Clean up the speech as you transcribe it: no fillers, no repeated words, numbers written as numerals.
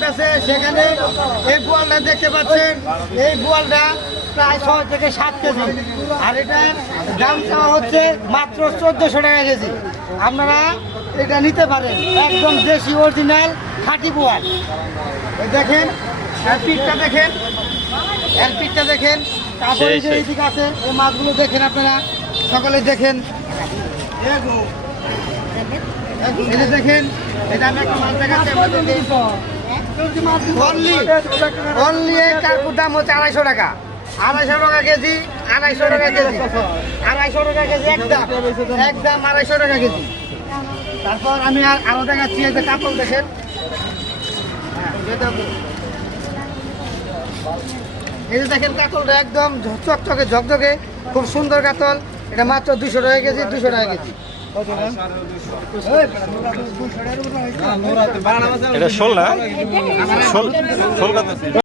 জাত আছে সেখানে এই বোয়ালটা দেখতে পাচ্ছেন, এই বোয়ালটা প্রায় 6 থেকে 7 কেজি, আর এটার দাম চাওয়া হচ্ছে মাত্র 1400 টাকা কেজি। আপনারা এটা নিতে পারেন, একদম দেশি অরিজিনাল খাঁটি বোয়াল। এই দেখেন এর পিঠটা দেখেন, এর পিঠটা দেখেন, তারপরে যে এইদিকে আছে এই মাছগুলো দেখেন, আপনারা সকলে দেখেন। এটা দেখেন, এটা আমি একটা মাছ দেখাচ্ছি আপনাদেরকে। অনলি এই কাকুর দাম হচ্ছে 250 টাকা, 250 টাকা কেজি, 250 টাকা কেজি, 250 টাকা কেজি, একদম একদম 250 টাকা কেজি। তারপর আমি আরো দেখাচ্ছি, এই যে কাতল দেখেন, এই যে দেখেন কাতলটা একদম চকচকে ঝকঝকে, খুব সুন্দর কাতল। এটা মাত্র 200 টাকা কেজি, 200 টাকা কেজি। এটা শোল না, শোল শোল